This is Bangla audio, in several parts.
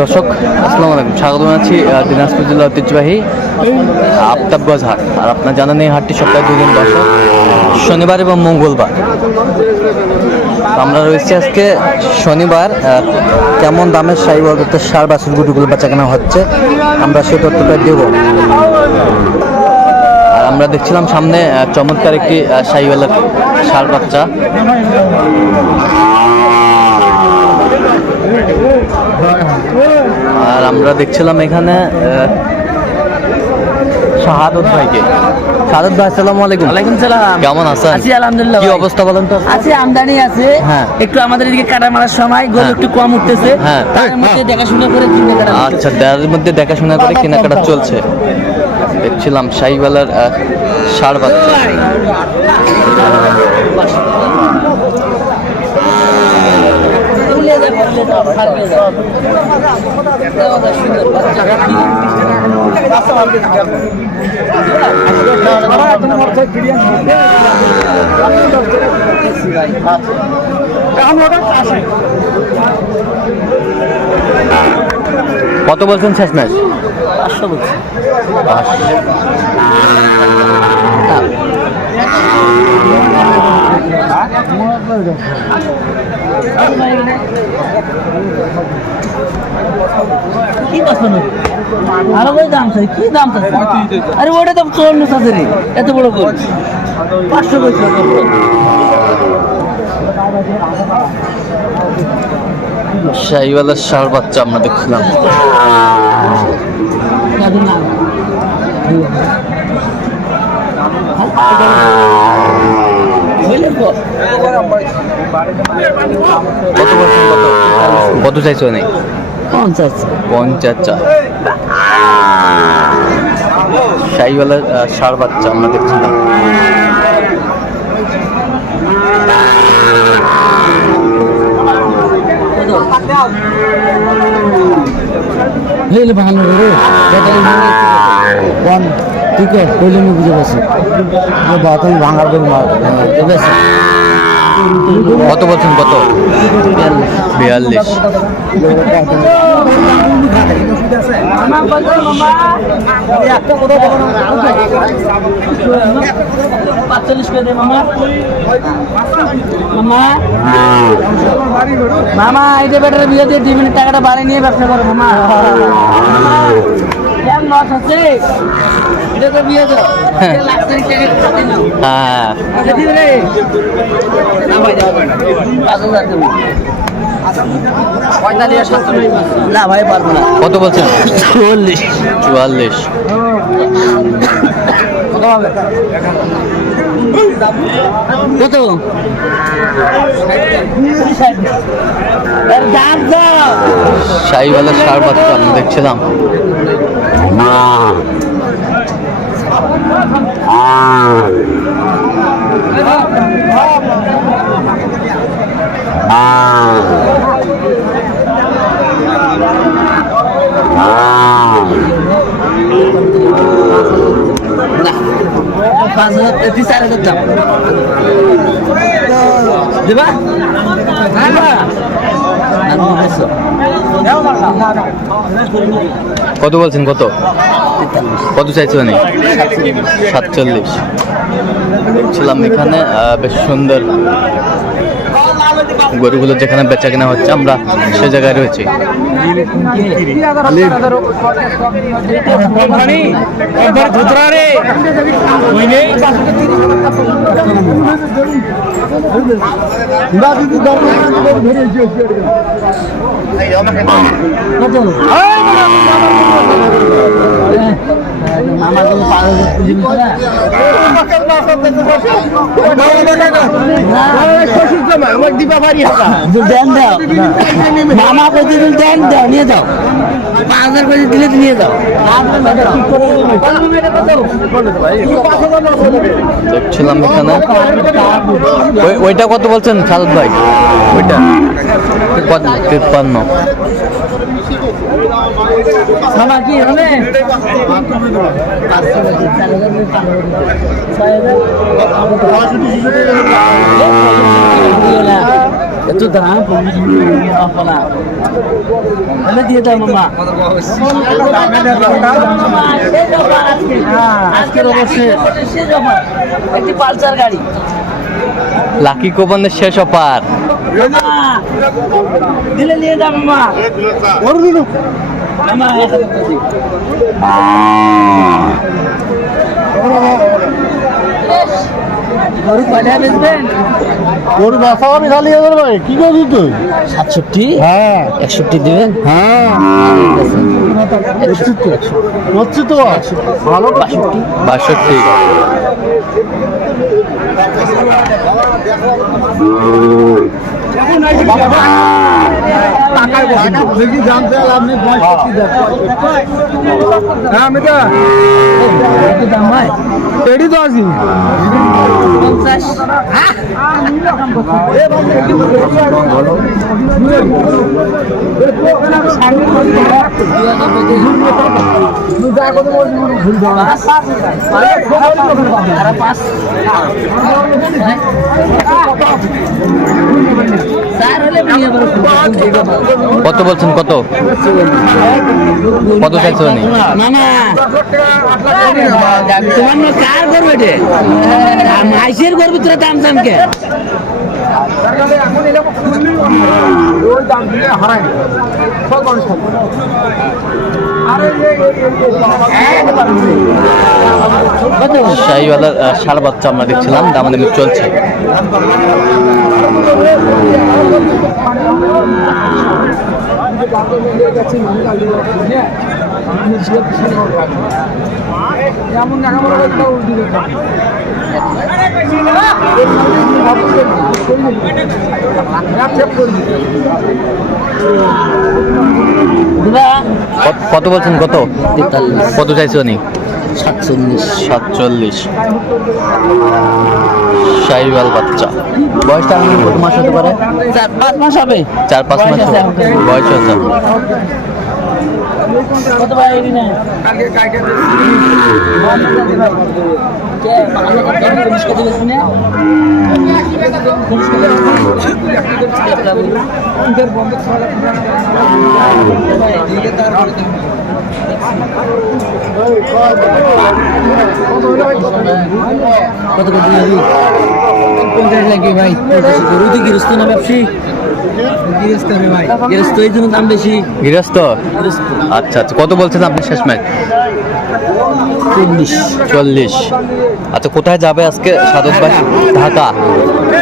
দর্শক, আসসালামু আলাইকুম। স্বাগত জানাচ্ছি দিনাজপুর জেলা ঐতিহ্যবাহী আফতাবগঞ্জ হাট আর আপনার জানেন এই হাটটি সপ্তাহে দুই দিন বসে, শনিবার এবং মঙ্গলবার। আমরা রয়েছি আজকে শনিবার কেমন দামের সাই সার বাছুর গুটিগুলো বেচা কেনা হচ্ছে, আমরা সেই তথ্যটা দেবো। আর আমরা দেখছিলাম সামনে চমৎকার একটি সাইওয়ালার সার বাচ্চা। আর আমরা দেখছিলাম এখানে শাহাদত ভাইকে। শাহাদত ভাই আসসালামু আলাইকুম। ওয়ালাইকুম সালাম। কেমন আছেন? আছি আলহামদুলিল্লাহ কি অবস্থা বলেন তো? আছে আমদানি আছে। হ্যাঁ। একটু আমাদের এদিকে কাটা মারার সময় গরু হ্যাঁ। একটু কম উঠতেছে। হ্যাঁ। তার মধ্যে দেখাশোনা করে কিনে আচ্ছা দেওয়ার মধ্যে দেখাশোনা করে কেনাকাটা চলছে। দেখছিলাম শাহিওয়ালার ষাড় বাচ্চা। কত বলছেন শেষ ম্যাচ? পাঁচশো বলছি। কি পছন্দ আরও ওই দাম চাই, কি দাম চাই? আরে ওটা তো চুয়ান্ন আছে রে, এত বড় করে পাঁচশো সার বাচ্চা আমরা দেখছিলাম। কত চাইছো নেই? পঞ্চাশ। পঞ্চাশ চার। শাহিওয়ালার আহ, ষাড় বাচ্চা আমরা দেখছিলাম। ভালো রে। কোন ঠিক আছে কইলে আমি বুঝে পাচ্ছি বাতাল ভাঙার জন্য ঠিক আছে। কত বলছেন কত? বিয়াল্লিশ। দে মামা। এই যে ব্যাটারি বিয়ে দিয়ে দুই মিনিট টাকাটা বাড়ি নিয়ে ব্যবসা করো মামা। আছে। এটা তো বিয়ে দাও হ্যাঁ। না। ভাই পারব না। কত বলছেন? চল্লিশ চুয়াল্লিশ। কত হবে? কত? শাহিওয়ালার বাচ্চা আমরা দেখছিলাম। পাঁচ হাজার তিন চার হাজার দাম দেবা। কত বলছেন কত? কত চাইছো সাতচল্লিশ। ছিলাম এখানে বেশ সুন্দর। গরুগুলো যেখানে বেচা কেনা হচ্ছে আমরা সে জায়গায় রয়েছি। আমার মামা প্রতিদিন দেন নিয়ে যাও পাঁচ হাজার দিলে নিয়ে যাও এখানে। ওই- ওইটা কত বলছেন খালেদ ভাই? ওইটা। তিপ্পান্ন। কি হবে। একটু দাঁড়ান দিয়ে দাও মামা। আজকের অবশ্যই। একটি পালসার গাড়ি। লাকি কোপনের শেষ অপার দিলে নিয়ে দিলু মামা গরু কয়টা বেচবেন তোর ব্যবসা আমি খালি এবার ভাই কি করবি তুই? সাতষট্টি? হ্যাঁ। একষট্টি দিবেন? হ্যাঁ। হচ্ছে তো। ভালো বাষট্টি। বাষট্টি। দেখি এডি তো আছি পঞ্চাশ কত বলছেন কত? কত চাইছো নি মামা তোমার না কার করবে রে মাইসের করবে তোরা দাম দাম শাহিওয়ালার আহ, বাচ্চা আমরা দেখছিলাম দামাদামি চলছে। কত- কত বলছেন কত? কত চাইছো নি সাতচল্লিশ। সাতচল্লিশ। শাহিওয়াল বাচ্চা। বয়সটা এখন কত মাস হতে পারে? চার পাঁচ মাস হবে। চার পাঁচ মাস বয়স আছে। হবে। কত কত পঞ্চাশ লাগে ভাই গরু গৃহস্থ না ব্যবসায়ী গৃহস্থ ভাই। গৃহস্থ এই জন্য দাম বেশি। গৃহস্থ? গৃহস্থ। আচ্ছা আচ্ছা। কত বলছেন আপনি শেষ ম্যাচ চল্লিশ। চল্লিশ। আচ্ছা কোথায় যাবে আজকে সাদত ঢাকা।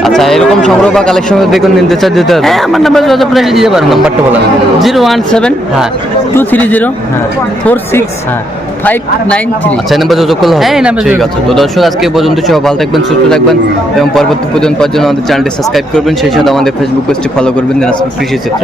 আচ্ছা এরকম সংগ্রহ বা কালেকশন দেখুন নিতে চাই দিতে হবে। হ্যাঁ আমার নাম্বার করে দিতে পারেন। নাম্বারটা বলেন জিরো ওয়ান সেভেন হ্যাঁ। টু থ্রি জিরো হ্যাঁ। ফোর সিক্স হ্যাঁ। Five nine three. আচ্ছা নাম্বার যোগাযোগ করলে হ্যাঁ, এই নাম্বারে ঠিক আছে। তো দর্শক আজকে পর্যন্ত সব ভালো থাকবেন সুস্থ থাকবেন এবং পরবর্তী পর্যন্ত পাওয়ার জন্য আমাদের চ্যানেলটি সাবস্ক্রাইব করবেন। সেই সাথে আমাদের ফেসবুক পেজটি ফলো করবেন দিনাজপুর কৃষি চিত্র